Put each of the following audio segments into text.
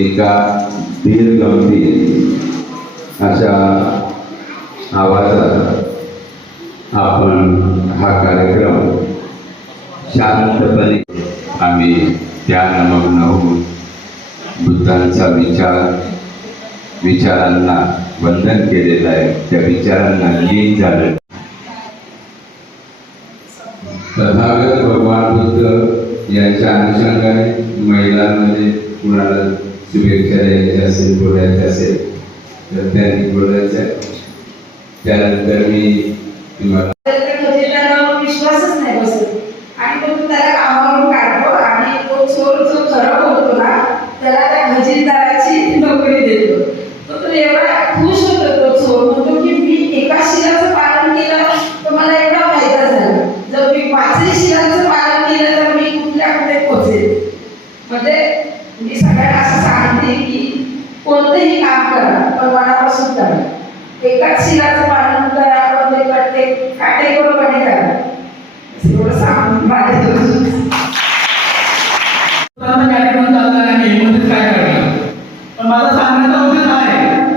एका दीर्घवती अशा आवाजात आपण हा कार्यक्रम शांतपणे आम्ही ध्यानमग्न होऊन बुद्धांचा विचार विचारांना वंदन केलेलं आहे. त्या विचारांना लीन झालं तथागत भगवान बुद्ध यांच्या अनुषंगाने महिलांमध्ये कुणाला शुभेच्छा द्यायच्या असेल बोलायचं असेल त्यानंतर मी विश्वासच नाही बसत. आणि मग त्याला कामावरून काढतो आणि तो चोर जो खरं बोलतो ना त्याला त्या खजिनदाराची नोकरी देतो. तो एवढा खुश होतो तो चोर. म्हणतो की मी एका शिला एकाच शिलाचं पालन जर आपण ते प्रत्येक काटेकोरपणे करावं एवढं सांगून माझ्या कार्यक्रम चालणार आहे म्हणजे काय करणार? पण माझा सांगण्याचा उद्देश आहे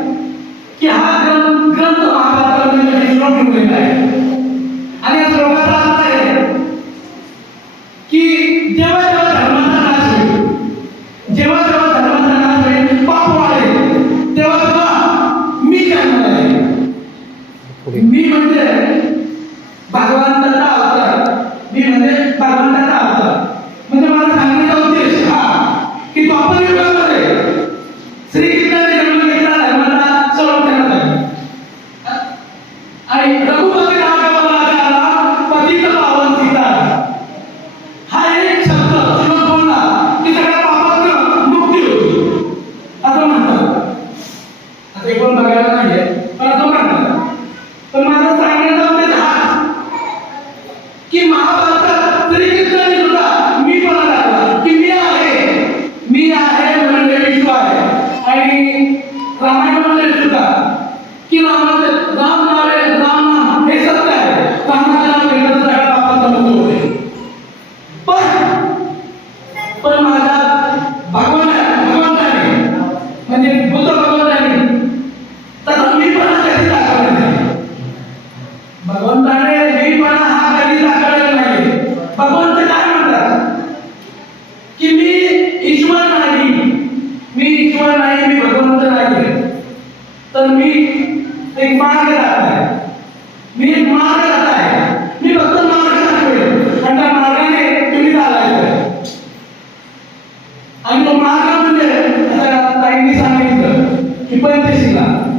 Pancasila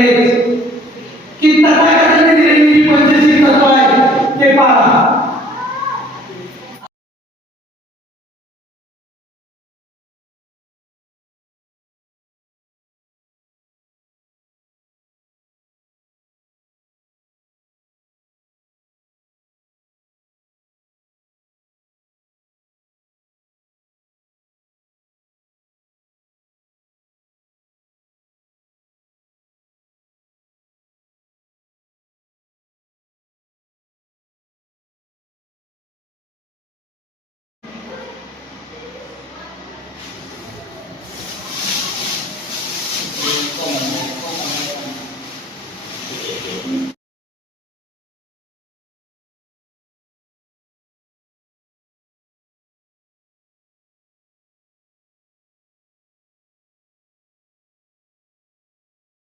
es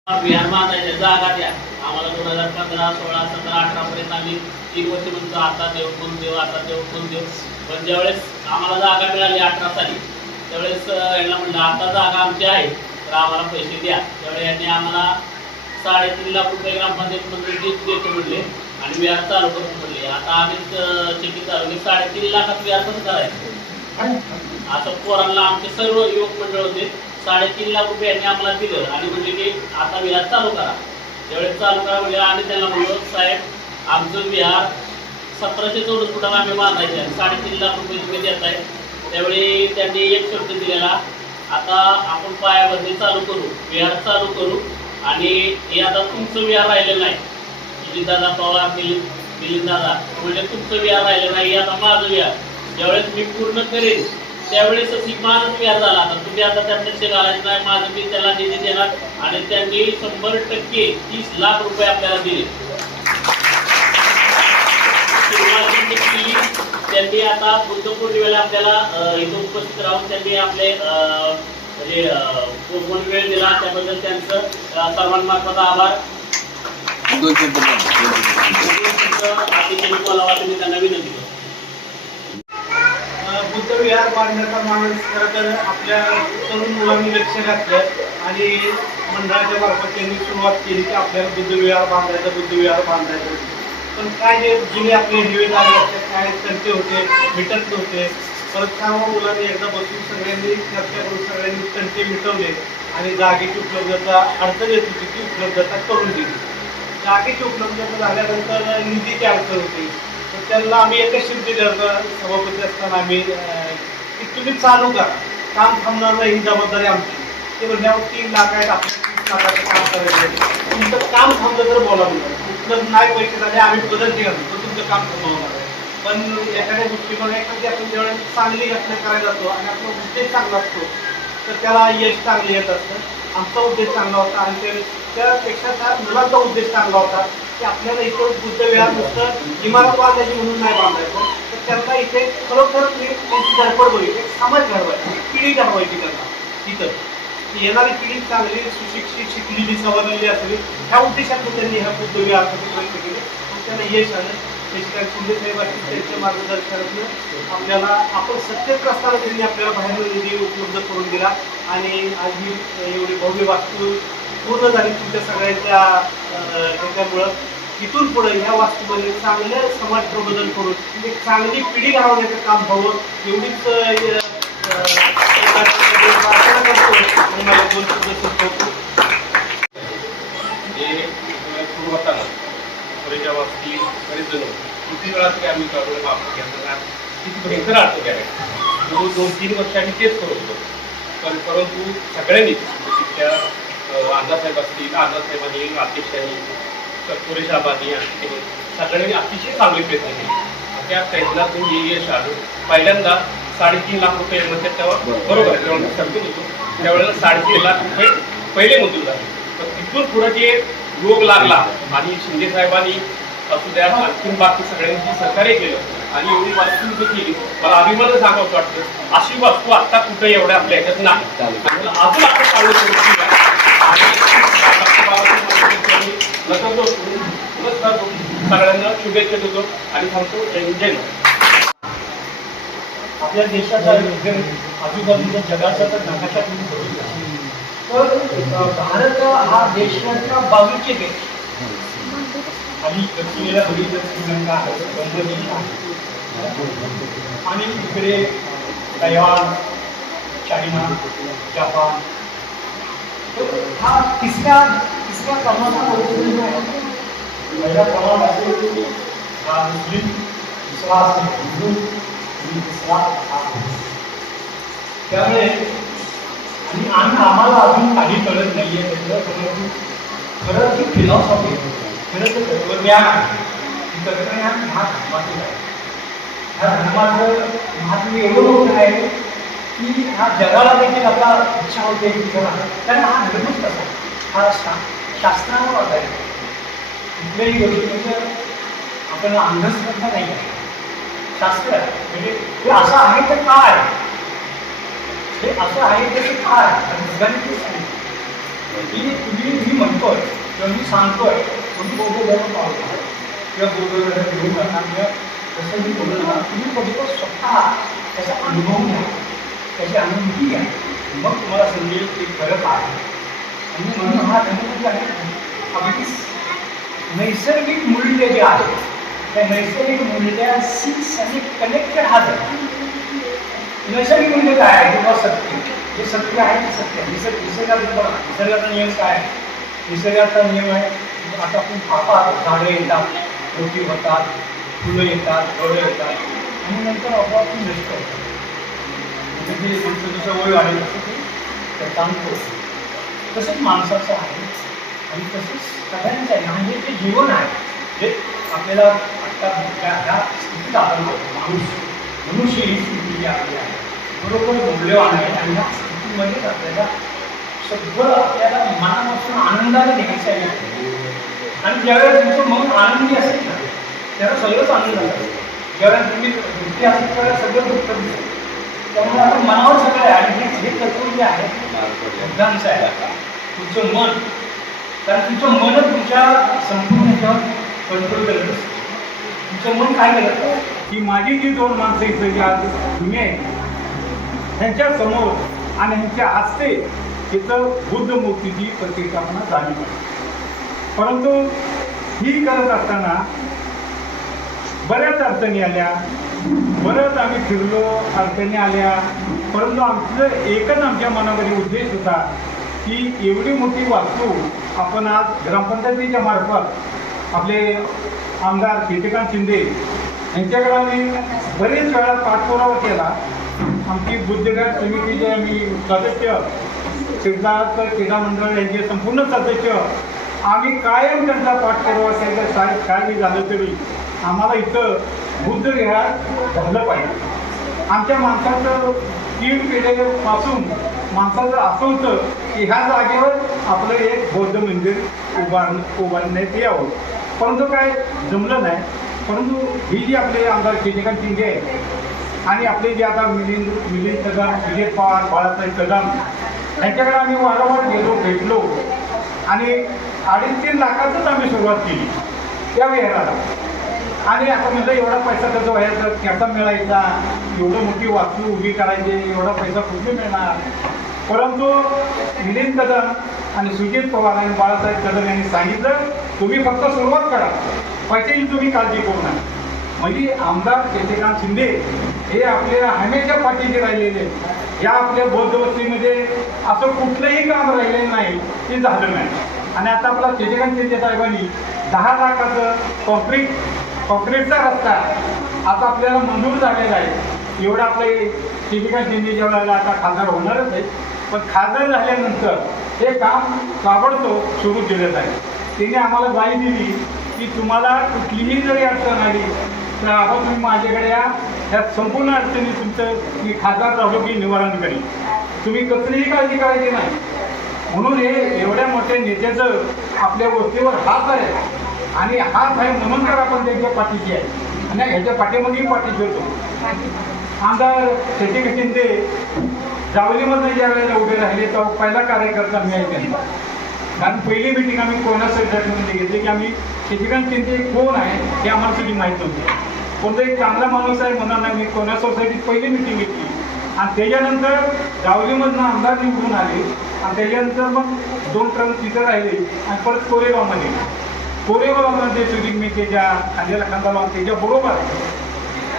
बिहार जागा द्या आम्हाला दोन हजार पंधरा सोळा सतरा अठरा पर्यंत आम्ही तीन वर्ष म्हणतो आता देव कोण देव आता देव कोण देव पण ज्यावेळेस आम्हाला जागा मिळाली अठरा साली त्यावेळेस यांना म्हणलं आता जागा आमची आहे तर आम्हाला पैसे द्या त्यावेळेस यांनी आम्हाला साडेतीन लाख रुपये ग्रामपंचायतमध्ये देत देतो म्हणले आणि व्याज चालू करून म्हणले आता आम्ही चेकिंग चालू केली साडेतीन लाखात व्याज पण करायचं असं पोरांना आमचे सर्व युवक मंडळ होते साडेतीन लाख रुपये यांनी आम्हाला दिलं आणि म्हणजे की आता विहार चालू करा. त्यावेळेस चालू करा म्हणजे आणि त्यांना म्हणलो साहेब आमचं विहार सतराशे चौदा फुटाला आम्ही बांधायचे आहे. साडेतीन लाख रुपये तुम्ही देत आहे त्यावेळी त्यांनी एक शब्द दिलेला आता आपण पायाबद्दल चालू करू विहार चालू करू आणि हे आता तुमचं विहार राहिलं नाही. सुजितदादा पवार मिलिंद दादा म्हणजे तुमचं विहार राहिलं नाही हे आता माझं विहार. ज्यावेळेस मी पूर्ण करेन त्यावेळेसच ही माझंच विहार झाला. आता तुम्ही आता त्यात लक्ष घालायचं नाही माझं मी त्याला निधी देणार आणि त्यांनी शंभर टक्के तीस लाख रुपये आपल्याला दिले. त्यांनी त्यांनी आता बुद्ध पौर्णिमेला आपल्याला इथं उपस्थित राहून त्यांनी आपले म्हणजे पूर्ण वेळ दिला. त्याबद्दल त्यांचं सर्वांमार्फत आभार. अतिशय बोलावा तुम्ही त्यांना विनंती बुद्धविहार बांधण्याचा माणूस खरं तर आपल्या तरुण मुलांनी लक्ष घातलं आणि मंडळाच्या मार्फत त्यांनी सुरुवात केली की आपल्याला बुद्धविहार बांधायचा बांधायचं बुद्ध विहार बांधायचं. पण काय जे जुने आपले हिवे झाले काय तंटे होते मिटत नव्हते. परत सर्व मुलांनी एकदा बसून सगळ्यांनी चर्चा करून सगळ्यांनी तंटे मिटवले आणि जागेची उपलब्धता अडचण येत होती ती उपलब्धता करून दिली. जागेची उपलब्धता झाल्यानंतर निधीची अडचण होती. त्यांना आम्ही एकच शिफ्ट दिलं होतं सभापती असताना आम्ही की तुम्ही चालू करा. काम थांबणार नाही ही जबाबदारी आमची. ते म्हणल्यावर तीन लाख आहेत आपल्या लाखाचं काम करायचं तुमचं काम थांबलं तर बोला म्हणलं. उपलब्ध नाही पैसे झाले आम्ही बदल केला तर तुमचं काम थांबवणार आहे. पण एखाद्या गोष्टीकडे एखादी आपण ज्यावेळेस चांगली घटना करायला जातो आणि आपला उद्देश चांगला असतो तर त्याला यश चांगलं येत असतं. आमचा उद्देश चांगला होता आणि ते त्यापेक्षा त्या मुलांचा उद्देश चांगला होता. की आपल्याला इथं बुद्ध वेळा नुसतं इमारत बांधायची म्हणून नाही बांधायचं. तर त्यांना इथे खरोखर त्यांची धडपड होईल एक समाज घडवायची पिढी घडवायची त्यांना इथं. येणारी पिढी चांगली सुशिक्षित शिकलेली सवरलेली असली ह्या उद्देशातून त्यांनी ह्या बुद्ध विहारासाठी प्रयत्न केले. त्यांना यश आलं. त्याची शिंदे साहेब असतील त्यांच्या मार्गदर्शनातून आपल्याला आपण सत्तेत असताना त्यांनी आपल्याला बाहेर निधी उपलब्ध करून दिला. आणि आज ही एवढी भव्य वास्तू पूर्ण झाली तुमच्या सगळ्यांच्या अं, ह्याच्यामुळं. इथून पुढे ह्या वास्तूमध्ये चांगले समाज प्रबोधन करून म्हणजे एक चांगली पिढी घडवण्याचं काम व्हावं एवढीच प्रार्थना करतो आणि मला दोन शब्द सुचवतो हे सुरुवाताला पुरेच्या वस्ती बरेच जण किती वेळा तरी आम्ही प्रॉब्लेम वापर घेतला किती भयंकर अर्थ घ्यावे तो दोन तीन वर्षांनी तेच करत होतो पण परंतु सगळ्यांनी तिथल्या अण्णासाहेब असतील अण्णासाहेबांनी अध्यक्षांनी पुरे साहेबांनी आणि ते सगळ्यांनी अतिशय चांगले प्रयत्न केले. त्या प्रयत्नातून हे यश आलं पहिल्यांदा साडेतीन लाख रुपये म्हणजे तेव्हा बरोबर मी समजून होतो त्यावेळेला साडेतीन लाख रुपये पहिले मंजूर झाले. पण तिथून पुढे जे योग लागला आणि शिंदे साहेबांनी असू द्या आणखीन बाकी सगळ्यांनी सहकार्य केलं आणि एवढी वास्तू केली मला अभिमान सांगावं वाटतं अशी वस्तू आता कुठे एवढ्या आपल्या ह्याच्यात नाही. अजून आपण चालू सगळ्यांना शुभेच्छा देतो आणि सांगतो जय आपल्या देशाचा आजूबाजूच्या जगाचा तर नकाशा तुम्ही बघितला तर भारत हा देशाच्या बाजूचे देश आणि दक्षिणेला बघितलं श्रीलंका आहे बांगलादेश आहे. आणि इकडे तैवान चायना जपान हा तिसऱ्या तिसऱ्या क्रमांकाचा वैशिष्ट्य आहे पहिला क्रमांक असेल हा मुस्लिम दुसरा असेल हिंदू आणि तिसरा हा त्यामुळे आणि आम्ही आम्हाला अजून काही कळत नाहीये त्याचं परंतु खरं ती फिलॉसॉफी खरं तर तत्वज्ञान आहे. तत्वज्ञान हा धर्मातील आहे. ह्या धर्माचं महात्म्य एवढं मोठं आहे की ह्या जगाला देखील आता इच्छा होते की कारण हा धर्मच कसा हा शा शास्त्रावर आधारित आहे कुठल्याही गोष्टीचं आपण अंधश्रद्धा नाही. आहे शास्त्र आहे म्हणजे हे असं आहे तर काय हे असं आहे तर काय सगळ्यांनी मी तुम्ही मी म्हणतोय किंवा मी सांगतोय तुम्ही बौद्ध धर्म पाळतो किंवा बौद्ध धर्म घेऊन जाता किंवा जसं मी बोलत तुम्ही फक्त स्वतः त्याचा अनुभव घ्या त्याची अनुभूती घ्या मग तुम्हाला समजेल ते खरं काय. आणि म्हणून हा धर्म आहे, अगदी नैसर्गिक मूल्य जे आहे, त्या नैसर्गिक मूल्याशी सगळे कनेक्टेड हा धर्म नैसर्गिक मूल्य काय आहे? किंवा सत्य. जे सत्य आहे, ते सत्य निसर्ग निसर्गात बघा निसर्गाचा नियम काय आहे? निसर्गाचा नियम आहे, आता आपण पाहतो झाडं येतात रोटी होतात, फुलं येतात, फळं येतात. आणि नंतर आपोआप नष्ट होतात. म्हणजे तुमचं जसं वय वाढेल तसं ते प्रतांत तसंच माणसाचं आहे आणि तसंच सगळ्यांचं आहे. म्हणजे जे जीवन आहे जे आपल्याला आत्ता ह्या स्थितीत आपण माणूस. मनुष्य ही स्थिती जी आपली आहे. बरोबर मौल्यवान आहे आणि ह्या स्थितीमध्येच आपल्याला सगळं आपल्याला मनापासून आनंदाने घ्यायचं आहे. आणि ज्यावेळेस तुमचं मन आनंदी असेल ना त्याला सगळंच आनंद असतो. ज्यावेळेस तुम्ही दुःखी असेल त्यावेळेला सगळं दुःख दिसेल त्यामुळे आपण मनावर सगळं आहे आणि हे हे तत्व जे आहे मुद्दांचं आहे. तुमचं मन कारण तुमचं मन तुमच्या संपूर्ण ह्याच्यावर कंट्रोल करत असतं. तुमचं मन काय करत की माझी जी दोन माणसं इथं जी आज तुम्ही आहे. ह्यांच्या समोर आणि ह्यांच्या हस्ते तिथं बुद्ध मूर्तीची प्रतिष्ठापना झाली. परंतु ही करत असताना बऱ्याच अडचणी आल्या. बरंच आम्ही फिरलो अडचणी आल्या. परंतु आमचं एकच आमच्या मनामध्ये उद्देश होता की एवढी मोठी वास्तू आपण आज ग्रामपंचायतीच्या मार्फत आपले आमदार कीर्तिकांत शिंदे यांच्याकडे आम्ही बरेच वेळा पाठपुरावा केला. आमची बुद्धिघाट समितीचे आम्ही सदस्य सिद्धार्थ क्रीडा मंडळ यांचे संपूर्ण सदस्य आम्ही कायम त्यांचा पाठपुरावा केला. काय काय झालं तरी आम्हाला इथं बुद्ध विहार झालं पाहिजे. आमच्या माणसाचं तीन पिढ्यापासून माणसाचं असं होतं की ह्या जागेवर आपलं एक बौद्ध मंदिर उभार उभारण्यात यावं. परंतु काय जमलं नाही. परंतु ही जी आपले आमदार केजकांत शिंदे आहे आणि आपले जे आता मिलिंद मिलिंद कदम विजय पवार बाळासाहेब कदम यांच्याकडे आम्ही वारंवार गेलो भेटलो. आणि अडीच तीन लाखातच आम्ही सुरुवात केली. त्या विहाराला आणि आता म्हणलं एवढा पैसा त्याचा व्हायचा कसा मिळायचा एवढं मोठी वास्तू उभी करायची एवढा पैसा कुठे मिळणार? परंतु मिलिंद कदम आणि सुजित पवार आणि बाळासाहेब कदम यांनी सांगितलं तुम्ही फक्त सुरुवात करा. पैशाची तुम्ही काळजी करू नका. म्हणजे आमदार चेतिकांत शिंदे हे आपल्या हमेशा पाठीशी राहिलेले या आपल्या बौद्धवस्तीमध्ये असं कुठलंही काम राहिलेलं नाही ते झालं नाही. आणि आता आपला चेतिकांत शिंदे साहेबांनी दहा लाखाचं कॉन्क्रीट कॉन्क्रीटचा रस्ता. आता आपल्याला मंजूर झालेला आहे. एवढं आपले चेतिकांत शिंदे ज्या वेळेला आता खासदार होणारच आहे पण खासदार झाल्यानंतर हे काम ताबडतोब सुरू केलं आहे तिने आम्हाला ग्वाही दिली की तुम्हाला कुठलीही जरी अडचण आली तर आपण तुम्ही माझ्याकडे या. ह्या संपूर्ण अडचणी तुमचं मी खासदार राहिलो की निवारण करेन. तुम्ही कसलीही काळजी करायची नाही. म्हणून हे एवढ्या मोठ्या नेत्याचं आपल्या गोष्टीवर हात आहे. आणि हाच आहे म्हणून तर आपण त्यांच्या पाठीची आहे. आणि ह्याच्या पाठीमागेही पाठीशी होतो. आमदार शेती शिंदे जावलीमधनं ज्या वेळेला उभे राहिले तो पहिला कार्यकर्ता मी आहे त्यांना कारण पहिली मिटिंग आम्ही कोणा सोसायटीमध्ये घेतली की आम्ही शेतीकांत शिंदे कोण आहे हे आम्हाला सगळी माहीत नव्हती. कोणता एक चांगला माणूस आहे म्हणून नाही मी कोणा सोसायटीत पहिली मिटिंग घेतली. आणि त्याच्यानंतर जावलीमधनं आमदार निवडून आले. आणि त्याच्यानंतर मग दोन ट्रम तिथं राहिले आणि परत कोरेगावमध्ये. कोरेगावमध्ये सुधीर त्याच्या खांद्याला खांदा लावून त्याच्याबरोबर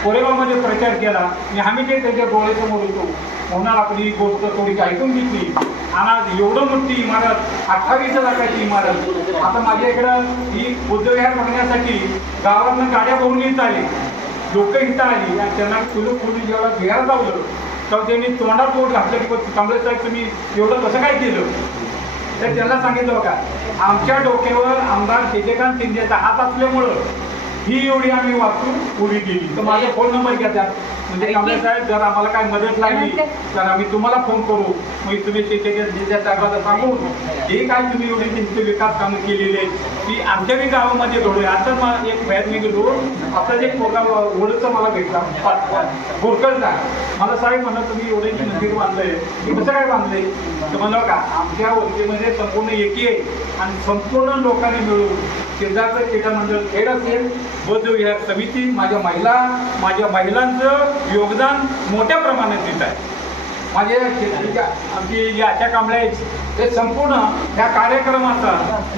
कोरेगावमध्ये प्रचार केला. आणि आम्ही ते त्याच्या डोळ्यासमोर होतो म्हणून आपली गोष्ट थोडी ऐकून घेतली. आणि आज एवढं मोठी इमारत अठ्ठावीस लाखाची इमारत. आता माझ्या इकडं ही बुद्धविहार बघण्यासाठी गावांना गाड्या भरून येत आली. लोक इथं आली आणि त्यांना कुलूप फुलं जेव्हा विहार लावलं तेव्हा त्यांनी तोंडात तोड घातलं की "पण कांबळे साहेब तुम्ही एवढं कसं काय केलं? तर त्यांना सांगितलं बघा आमच्या डोक्यावर आमदार शेजेकांत शिंदेचा हात असल्यामुळं ही एवढी आम्ही वाचून उडी दिली तर माझा फोन नंबर घ्या त्या म्हणजे कांबळे साहेब जर आम्हाला काय मदत लागली तर आम्ही तुम्हाला फोन करू. मग तुम्ही त्याच्या जिल्ह्यात साहेबाला सांगून हे काय तुम्ही एवढी तुमचे विकास कामं केलेले की आमच्या बी गावामध्ये थोडे आता मला एक बाहेर मी गेलो आता एक पोरगा ओढचं मला भेटला. बोरकरचा मला साहेब म्हणा तुम्ही एवढे जे मंदिर बांधलंय हे कसं काय बांधलंय? तर म्हणलं का आमच्या वस्तीमध्ये संपूर्ण एकी आहे आणि संपूर्ण लोकांनी मिळून शेजारचं क्रीडा मंडळ खेळ असेल बौद्ध विहार समिती माझ्या महिला माझ्या महिलांचं योगदान मोठ्या प्रमाणात देत आहे. माझे शेतीच्या आमची जी आशा कांबळे आहेत ते संपूर्ण ह्या कार्यक्रमाचा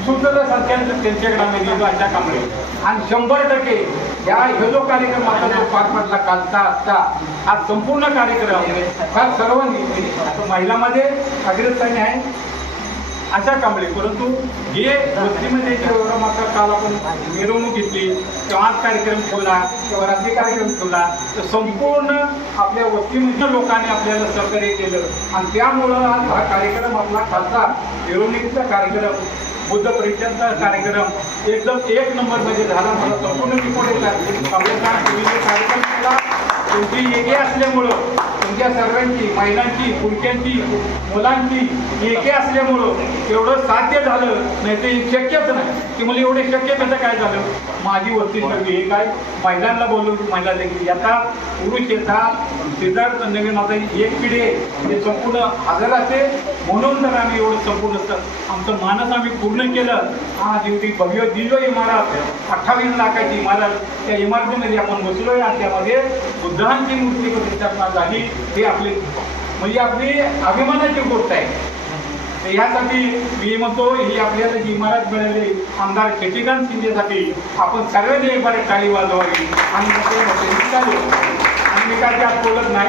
सुद्धा संख्यांचं त्यांच्याकडे आम्ही गेलो आशा कांबळे. आणि शंभर टक्के ह्या हे जो कार्यक्रम आता जो पार पडला कालचा आजचा हा संपूर्ण कार्यक्रम हा सर्वांनी म्हणजे महिलामध्ये अग्रस्थानी आहे. अशा कांबळे परंतु हे वस्तीमध्ये जे मात्र काल आपण मिरवणूक घेतली किंवा आज कार्यक्रम ठेवला किंवा रात्री कार्यक्रम ठेवला तर संपूर्ण आपल्या वस्तीमध्ये लोकांनी आपल्याला सहकार्य केलं. आणि त्यामुळं आज हा कार्यक्रम आपला खालचा मिरवणुकीचा कार्यक्रम बुद्ध परिषदचा कार्यक्रम एकदम एक नंबरमध्ये झाला. मला संपूर्ण रिपोर्ट कार्यक्रम केला तुमची एके असल्यामुळं तुमच्या सर्वांची महिलांची पुरुषांची मुलांची एके असल्यामुळं एवढं साध्य झालं नाही ते शक्यच नाही. की मला एवढे शक्य कसं काय झालं? माझी वस्ती सगळी हे काय महिलांना बोलून महिला देखील आता पुरुष येतात सिद्धार्थ नवीन आता एक पिढी हे संपूर्ण हजर असते म्हणून तर आम्ही एवढं संपूर्ण आमचं मानस आम्ही पूर्ण केलं. आज एवढी भव्य दिव्य इमारत अठ्ठावीस लाखाची इमारत त्या इमारतीमध्ये आपण बसलोय आणि त्यामध्ये बुद्धांची मूर्ती प्रतिष्ठापना झाली हे आपली म्हणजे आपली अभिमानाची गोष्ट आहे. तर यासाठी मी म्हणतो ही आपल्याला जी इमारत मिळाली आमदार शशिकांत शिंदेसाठी आपण सर्वांनी एक बार टाळी वाजवावी. आणि चालू. आणि मी काय बोलत नाही.